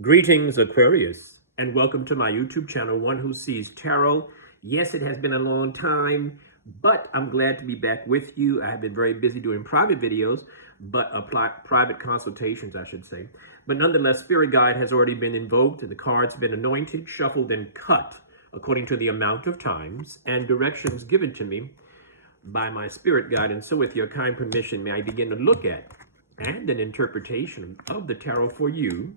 Greetings, Aquarius, and welcome to my YouTube channel, One Who Sees Tarot. Yes, it has been a long time, but I'm glad to be back with you. I have been very busy doing private videos, but private consultations, I should say. But nonetheless, Spirit Guide has already been invoked, and the cards have been anointed, shuffled, and cut according to the amount of times and directions given to me by my Spirit Guide. And so with your kind permission, may I begin to look at and an interpretation of the tarot for you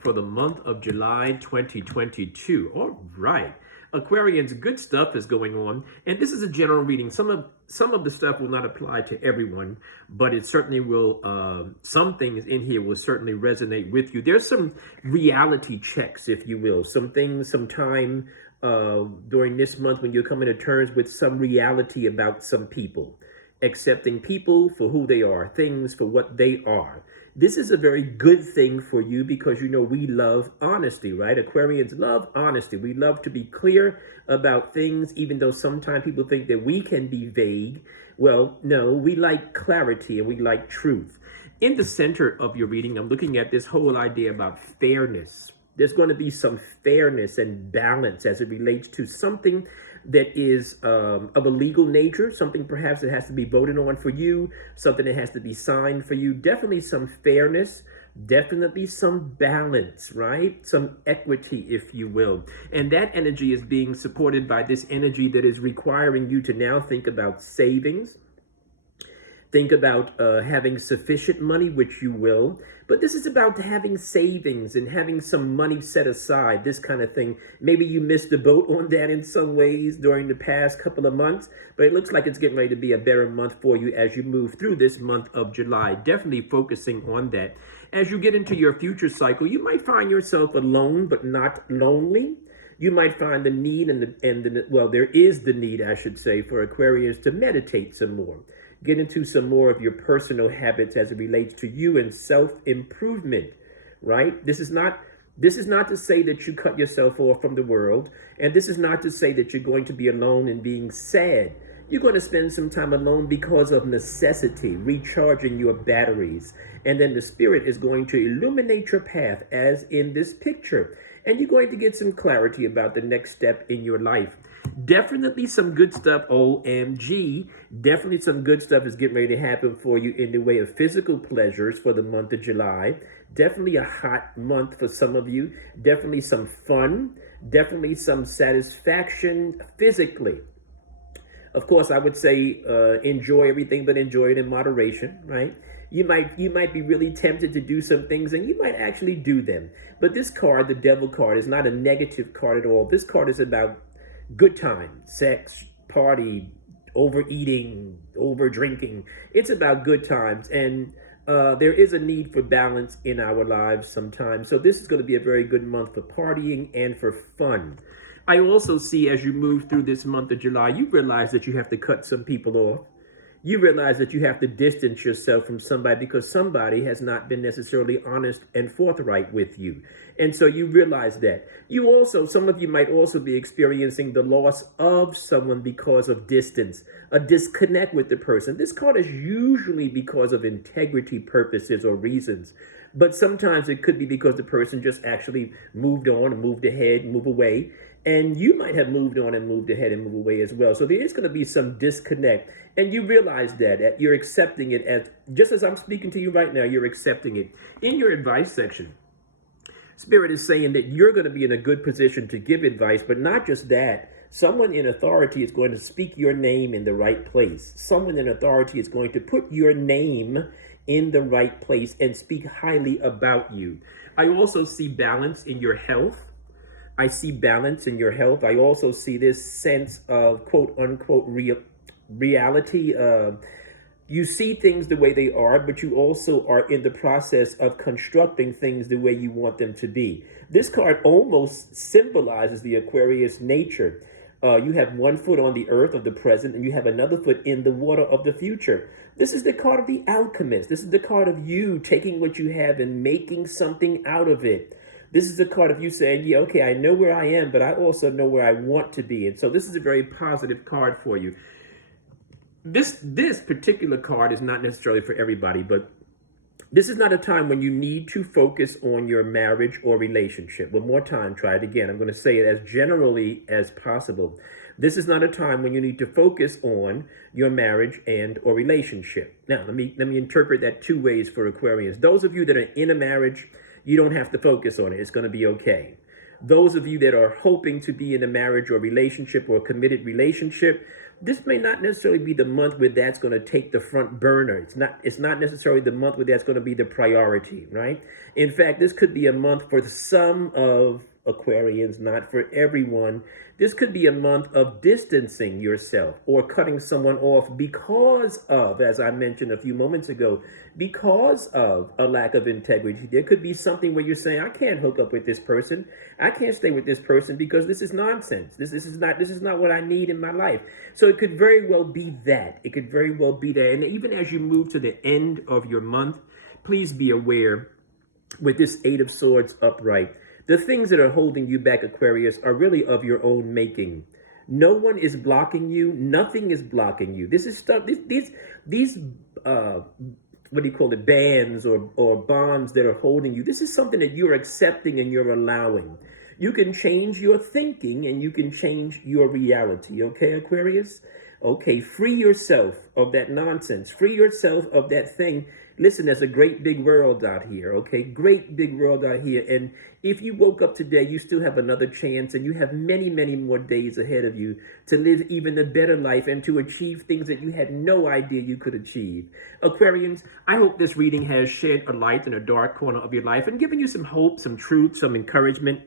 for the month of July 2022. All right. Aquarians, good stuff is going on. And this is a general reading. Some of the stuff will not apply to everyone, but it certainly will, some things in here will certainly resonate with you. There's some reality checks, if you will. Some things, some time during this month when you're coming to terms with some reality about some people. Accepting people for who they are, things for what they are. This is a very good thing for you because, you know, we love honesty, right? Aquarians love honesty. We love to be clear about things, even though sometimes people think that we can be vague. Well, no, we like clarity and we like truth. In the center of your reading, I'm looking at this whole idea about fairness. There's going to be some fairness and balance as it relates to something that is of a legal nature, something perhaps that has to be voted on for you, something that has to be signed for you. Definitely some fairness, definitely some balance, right? Some equity, if you will. And that energy is being supported by this energy that is requiring you to now think about savings. Think about having sufficient money, which you will. But this is about having savings and having some money set aside, this kind of thing. Maybe you missed the boat on that in some ways during the past couple of months, but it looks like it's getting ready to be a better month for you as you move through this month of July. Definitely focusing on that. As you get into your future cycle, you might find yourself alone, but not lonely. You might find the need well, there is the need, I should say, for Aquarius to meditate some more. Get into some more of your personal habits as it relates to you and self-improvement, right? This is not to say that you cut yourself off from the world, and this is not to say that you're going to be alone and being sad. You're going to spend some time alone because of necessity, recharging your batteries. And then the Spirit is going to illuminate your path as in this picture. And you're going to get some clarity about the next step in your life. Definitely some good stuff, OMG. Definitely some good stuff is getting ready to happen for you in the way of physical pleasures for the month of July. Definitely a hot month for some of you. Definitely some fun. Definitely some satisfaction physically. Of course, I would say enjoy everything, but enjoy it in moderation, right? You might be really tempted to do some things, and you might actually do them. But this card, the Devil card, is not a negative card at all. This card is about good time, sex, party, overeating, over drinking. It's about good times, and there is a need for balance in our lives sometimes. So this is going to be a very good month for partying and for fun. I also see as you move through this month of July, you realize that you have to cut some people off. You realize that you have to distance yourself from somebody because somebody has not been necessarily honest and forthright with you. And so you realize that. Some of you might also be experiencing the loss of someone because of distance, a disconnect with the person. This card is usually because of integrity purposes or reasons. But sometimes it could be because the person just actually moved on and moved ahead, move away. And you might have moved on and moved ahead and moved away as well. So there is going to be some disconnect. And you realize that you're accepting it as, just as I'm speaking to you right now, you're accepting it. In your advice section, Spirit is saying that you're going to be in a good position to give advice, but not just that. Someone in authority is going to speak your name in the right place. Someone in authority is going to put your name in the right place and speak highly about you. I also see balance in your health. I see balance in your health. I also see this sense of quote unquote reality. You see things the way they are, but you also are in the process of constructing things the way you want them to be. This card almost symbolizes the Aquarius nature. You have one foot on the earth of the present, and you have another foot in the water of the future. This is the card of the alchemist. This is the card of you taking what you have and making something out of it. This is the card of you saying, yeah, okay, I know where I am, but I also know where I want to be. And so this is a very positive card for you. This particular card is not necessarily for everybody, but This is not a time when you need to focus on your marriage or relationship. One more time, try it again. I'm going to say it as generally as possible. This is not a time when you need to focus on your marriage and or relationship. Now, let me interpret that two ways for Aquarians. Those of you that are in a marriage, you don't have to focus on it. It's going to be okay. Those of you that are hoping to be in a marriage or relationship or committed relationship, this may not necessarily be the month where that's going to take the front burner. It's not necessarily the month where that's going to be the priority, right? In fact, this could be a month for some of Aquarians, not for everyone. This could be a month of distancing yourself or cutting someone off because of, as I mentioned a few moments ago, because of a lack of integrity. There could be something where you're saying, I can't hook up with this person. I can't stay with this person because this is nonsense. This is not what I need in my life. So it could very well be that. It could very well be that. And even as you move to the end of your month, please be aware with this Eight of Swords upright, the things that are holding you back, Aquarius, are really of your own making. No one is blocking you. Nothing is blocking you. This is stuff, these what do you call it, bands or bonds that are holding you. This is something that you're accepting and you're allowing. You can change your thinking and you can change your reality. Okay, Aquarius? Okay, free yourself of that nonsense. Free yourself of that thing. Listen, there's a great big world out here, okay? Great big world out here. And if you woke up today, you still have another chance and you have many, many more days ahead of you to live even a better life and to achieve things that you had no idea you could achieve. Aquarians, I hope this reading has shed a light in a dark corner of your life and given you some hope, some truth, some encouragement,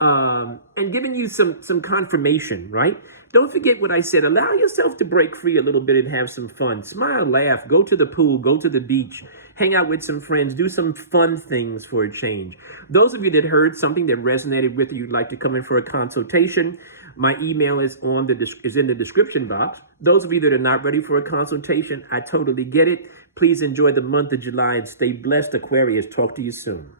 and giving you some confirmation, right? Don't forget what I said. Allow yourself to break free a little bit and have some fun. Smile, laugh, go to the pool, go to the beach, hang out with some friends, do some fun things for a change. Those of you that heard something that resonated with you, you'd like to come in for a consultation, my email is in the description box. Those of you that are not ready for a consultation, I totally get it. Please enjoy the month of July and stay blessed, Aquarius. Talk to you soon.